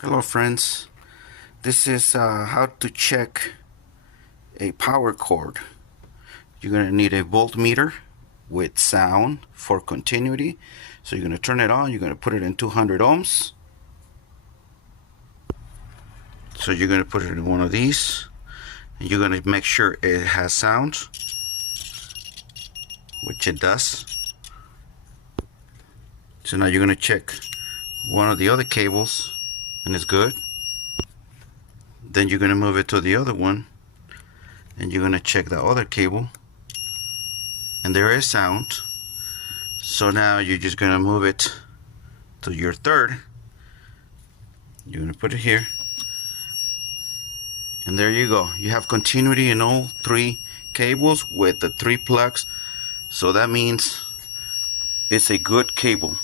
Hello friends, this is how to check a power cord. You're going to need a voltmeter with sound for continuity. So you're going to turn it on, you're going to put it in 200 ohms. So you're going to put it in one of these. And you're going to make sure it has sound, which it does. So now you're going to check one of the other cables and it's good. Then you're going to move it to the other one and you're going to check the other cable and there is sound. So now you're just going to move it to your third. You're going to put it here and there you go. You have continuity in all three cables with the 3 plugs. So that means it's a good cable.